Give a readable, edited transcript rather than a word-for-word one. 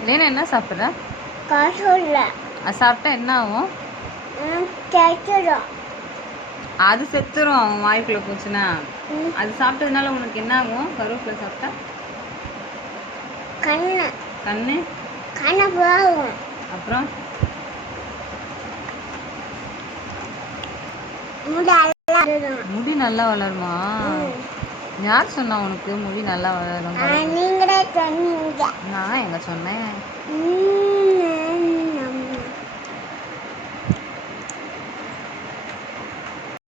இல்லைன்னா என்ன சாப்பிட்ற? கருவேப்பிலை. அது சாப்பிட்டா என்ன ஆகும்? செத்துடும். அது செத்துரும் அவன் வாய்க்குள்ள போச்சுன்னா. அது சாப்பிட்டதுனால உனக்கு என்ன ஆகும்? கருவேப்பிலை சாப்பிட்டா கண்ணு கண்ணு கண்ணு போகும். அப்புறம் முடி நல்லா வளருமா? யார் சொன்னா உனக்கு முடி நல்லா வளரும்? நீங்களே சொன்னீங்க. நான் எங்க சொன்னேன்?